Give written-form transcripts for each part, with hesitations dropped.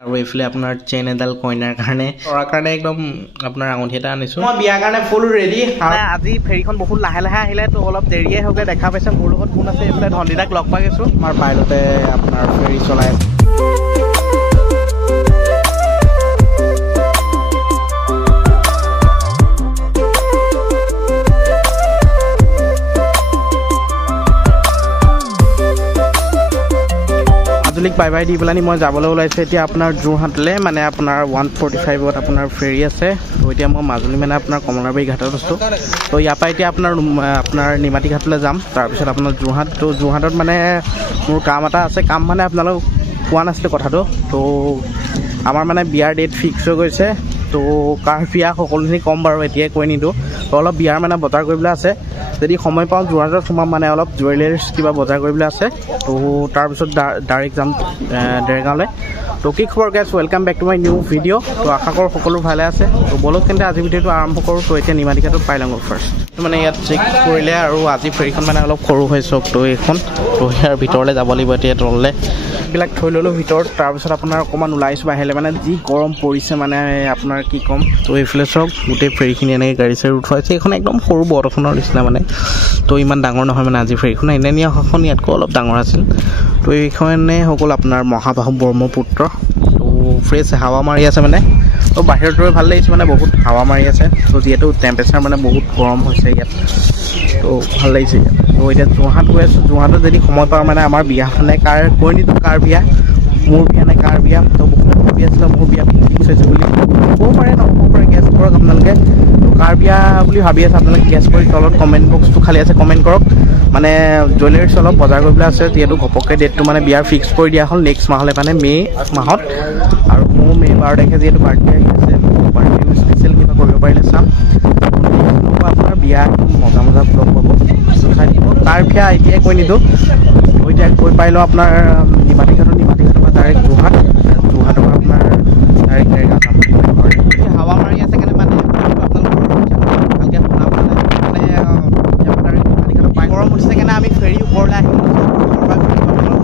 আৰু এইফালে আপোনাৰ চেইন এডাল কইনাৰ কাৰণে কৰাৰ কাৰণে একদম আপোনাৰ আঙুঠি এটা আনিছো মই বিয়াৰ কাৰণে ফুল ৰেডি আজি ফেৰীখন বহুত লাহে লাহে আহিলে তো অলপ দেৰিয়ে হওঁকে দেখা পাইছে মোৰ লগত কোন আছে এইফালে ধন্দিতাক লগ পাই গৈছো আমাৰ পাইলটে আপোনাৰ ফেৰী চলাই আছে বাই বাই দি পেলানি মই যাবলৈ ওলাইছো এতিয়া আপোনাৰ যোৰহাটলৈ মানে আপোনাৰ 145ত আপোনাৰ ফেৰী আছে তো এতিয়া মই মাজুলী মানে আপোনাৰ কমলাবাৰী ঘাটত আছো তো ইয়াৰ পৰা এতিয়া আপোনাৰ নিমাতী ঘাটলৈ যাম তাৰপিছত আপোনাৰ যোৰহাট তো যোৰহাটত মানে মোৰ কাম এটা আছে কাম মানে আপোনালোক কোৱা নাছিলে কথাটো তো আমাৰ মানে বিয়াৰ ডেট ফিক্স হৈ গৈছে তো কাৰ বিয়া সকলোখিনি কম বাৰু এতিয়াই কৈ নিদিওঁ তো অলপ বিয়াৰ মানে বজাৰ কৰিবলৈ আছে যদি সময় পাওঁ যোৰহাটত সোমাম মানে অলপ জুৱেলাৰীজ কিবা বজাৰ কৰিবলৈ আছে তো তাৰপিছত ডাইৰেক্ট যাম দেৰগাঁৱলৈ তো কি খবৰ guys welcome back to my new video' তো আশা কৰোঁ সকলো ভালে আছে তো বলক তেন্তে আজি ভিডিঅ'টো আৰম্ভ কৰোঁ তো এতিয়া নিমাতী ঘাটত পাই লওঁ ফাৰ্ষ্ট মানে ইয়াত চেক কৰিলে আৰু আজি ফেৰীখন মানে অলপ সৰু হৈ চাওক তো এইখন তো ইয়াৰ ভিতৰলৈ যাব লাগিব এতিয়া তললৈ এইবিলাক থৈ ল'লোঁ ভিতৰত তাৰপিছত আপোনাৰ অকণমান ওলাইছোঁ বাহিৰলৈ মানে যি গৰম পৰিছে মানে আপোনাৰ কি ক'ম তো এইফালে চাওক গোটেই ফেৰীখিনি এনেকৈ গাড়ী চাড়ী উঠোৱাইছে এইখন একদম সৰু বৰষুণৰ নিচিনা মানে তো ইমান ডাঙৰ নহয় মানে আজি ফেৰীখন এনে নিয়া অহাখন ইয়াতকৈ অলপ ডাঙৰ আছিল তো এইখনে সকল আপোনাৰ মহাবাহু ব্ৰহ্মপুত্ৰ তো ফ্ৰেছ হাৱা মাৰি আছে মানে তো বাহিৰত ৰৈ ভাল লাগিছে মানে বহুত হাৱা মাৰি আছে তো যিহেতু টেম্পাৰেচাৰ মানে বহুত গৰম হৈছে ইয়াত তো ভাল লাগিছে তো এতিয়া যোৰহাট গৈ আছোঁ যোৰহাটত যদি সময় পাওঁ মানে আমাৰ বিয়াখনে কাৰ কৈ নিদিওঁ কাৰ বিয়া মোৰ বিয়া নে কাৰ বিয়া তো বহুত ভাবি আছিলে মোৰ বিয়া ফিক্স হৈছে বুলি ক'ব পাৰে নহ'ব পাৰে গেছ কৰক আপোনালোকে তো কাৰ বিয়া বুলি ভাবি আছে আপোনালোকে গেছ কৰি তলত কমেণ্ট বক্সটো খালী আছে কমেণ্ট কৰক মানে জুৱেলাৰীজ অলপ বজাৰ কৰিবলৈ আছে যিহেতু ঘপককৈ ডেটটো মানে বিয়াৰ ফিক্স কৰি দিয়া হ'ল নেক্সট মাহলৈ মানে মে' মাহত আৰু মোৰ মে' 12 তাৰিখে যিহেতু বাৰ্থডে আহি আছে বাৰ্থডে স্পেচিয়েল কিবা কৰিব পাৰিলে চাম আপোনাৰ বিয়া মজা মজা ব্লগ পাব চাই দিব কাৰ বিয়া এতিয়াই কৈ নিদিওঁ এতিয়া গৈ পাৰিলোঁ আপোনাৰ নিমাতী ঘাটৰ পৰা ডাইৰেক্ট যোৰহাটৰ পৰা আপোনাৰ ডাইৰেক্ট দেৰগাঁও যাম হাৱা মাৰি আছে কাৰণে মানে ভালকৈ শুনা পোৱা নাই মানে ডাইৰেক্ট নিমাতী ঘাটৰ পাই গৰম উঠিছে কাৰণে আমি ফেৰী ওপৰলৈ আহিলোঁ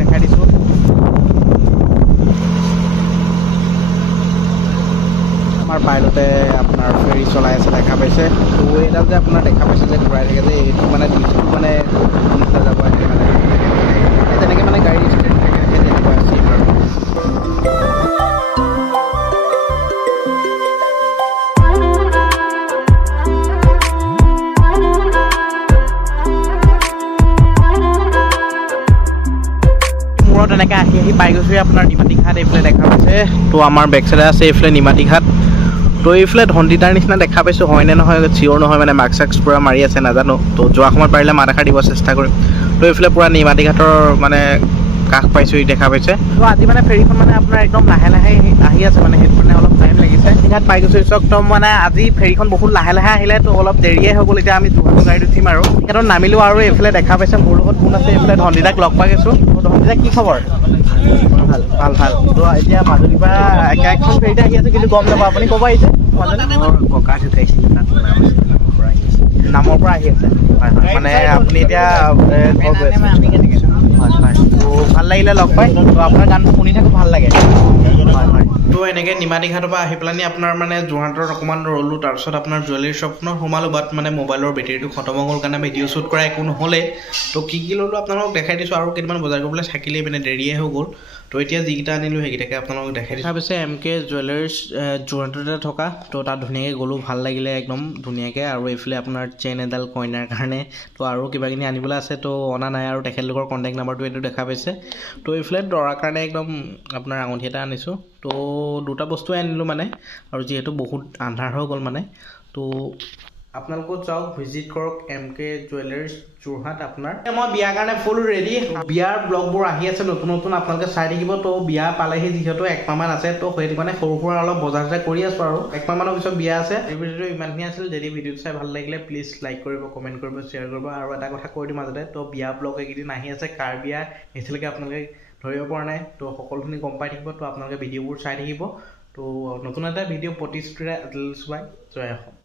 দেখাই দিছোঁ আমাৰ পাইলটে আপোনাৰ ফেৰী চলাই আছে দেখা পাইছে তো এইডাল যে আপোনাৰ দেখা পাইছে যে ঘূৰাই থাকে যে এইটো মানে ডিউটিটো মানে সোনকালে যাব আহে মানে তেনেকৈ মানে গাড়ী ষ্টেট থাকে তেনেকুৱা আছে মূৰত এনেকৈ আহি পাই গৈছোঁ আপোনাৰ নিমাতী ঘাট এইফালে দেখা পাইছে তো আমাৰ বেক চাইডে আছে এইফালে নিমাতী ঘাট তো এইফালে ধন্দিতাৰ নিচিনা দেখা পাইছোঁ হয়নে নহয় চিয়'ৰ নহয় মানে মাস্ক চাস্ক পূৰা মাৰি আছে নাজানো তো যোৱা সময়ত পাৰিলে মাত এষাৰ দিব চেষ্টা কৰিম তো এইফালে পূৰা নিমাতী ঘাটৰ মানে কাষ পাইছোঁ দেখা পাইছে তো আজি মানে ফেৰীখন মানে আপোনাৰ একদম লাহে লাহে আহি আছে মানে সেইটো মানে অলপ টাইম লাগিছে ঘাট পাই গৈছোঁ চাওক তো মানে আজি ফেৰীখন বহুত লাহে লাহে আহিলে তো অলপ দেৰিয়ে হৈ গ'ল এতিয়া আমি যোৰহাটৰ গাড়ীত উঠিম আৰু ইয়াত নামিলোঁ আৰু এইফালে দেখা পাইছে মোৰ লগত কোন আছে এইফালে ধন্দিতাক লগ পাই গৈছোঁ তো ধন্দিতাক কি খবৰ ভাল ভাল ভাল তো এতিয়া মাজুলীৰ পৰা একেখন ফেৰীতে আহি আছে কিন্তু গম নাপাওঁ আপুনি ক'ব আহিছে ককা ঢুকাইছিল নামৰ পৰা আহি আছে হয় হয় মানে আপুনি এতিয়া ঘৰ গৈ আছে হয় হয় তো ভাল লাগিলে লগ পাই তো আপোনাৰ গান শুনি থাকোঁ ভাল লাগে হয় হয় তো এনেকৈ নিমাতী ঘাটৰ পৰা আহি পেলানি আপোনাৰ মানে যোৰহাটত অকণমান ৰ'লোঁ তাৰপিছত আপোনাৰ জুৱেলাৰী শ্বপখনত সোমালোঁ বাট মানে মোবাইলৰ বেটেৰীটো খতম হৈ গ'ল কাৰণে ভিডিঅ' শ্বুট কৰা একো নহ'লে তো কি ল'লোঁ আপোনালোকক দেখাই দিছোঁ আৰু কেইটামান বজাৰ কৰিবলৈ থাকিলেই মানে দেৰিয়ে হৈ গ'ল তো এতিয়া যিকেইটা আনিলোঁ সেইকেইটাকে আপোনালোকক দেখাই দিছোঁ তাৰপিছত MK জুৱেলাৰীজ যোৰহাটতে থকা তো তাত ধুনীয়াকৈ গ'লোঁ ভাল লাগিলে একদম ধুনীয়াকৈ আৰু এইফালে আপোনাৰ চেইন এডাল কইনাৰ কাৰণে তো আৰু কিবাকিনি আনিবলৈ আছে তো অনা নাই আৰু তেখেতলোকৰ কণ্টেক্ট নাম্বাৰটো এইটো দেখা পাইছে তো এইফালে দৰাৰ কাৰণে একদম আপোনাৰ আঙুঠি এটা আনিছোঁ তো দুটা বস্তুৱে আনিলোঁ মানে আৰু যিহেতু বহুত আন্ধাৰ হৈ গ'ল মানে তো আপোনালোকো যাওক ভিজিট কৰক MK জুৱেলাৰীজ যোৰহাট আপোনাৰ মই বিয়াৰ কাৰণে ফুল ৰেডি বিয়াৰ ব্লগবোৰ আহি আছে নতুন নতুন আপোনালোকে চাই থাকিব তো বিয়া পালেহি যিহেতু একমাহমান আছে তো সেইটো মানে সৰু সুৰা অলপ বজাৰ চজাৰ কৰি আছোঁ আৰু একমাহমানৰ পিছত বিয়া আছে এই ভিডিঅ'টো ইমানখিনি আছিল যদি ভিডিঅ'টো চাই ভাল লাগিলে প্লিজ লাইক কৰিব কমেণ্ট কৰিব শ্বেয়াৰ কৰিব আৰু এটা কথা কৈ দিম মাজতে তো বিয়া ব্লগ এইকেইদিন আহি আছে কাৰ বিয়া এতিয়ালৈকে আপোনালোকে ধৰিব পৰা নাই তো সকলোখিনি গম পাই থাকিব তো আপোনালোকে ভিডিঅ'বোৰ চাই থাকিব তো নতুন এটা ভিডিঅ' প্ৰতিশ্ৰুতিৰে জয় অসম।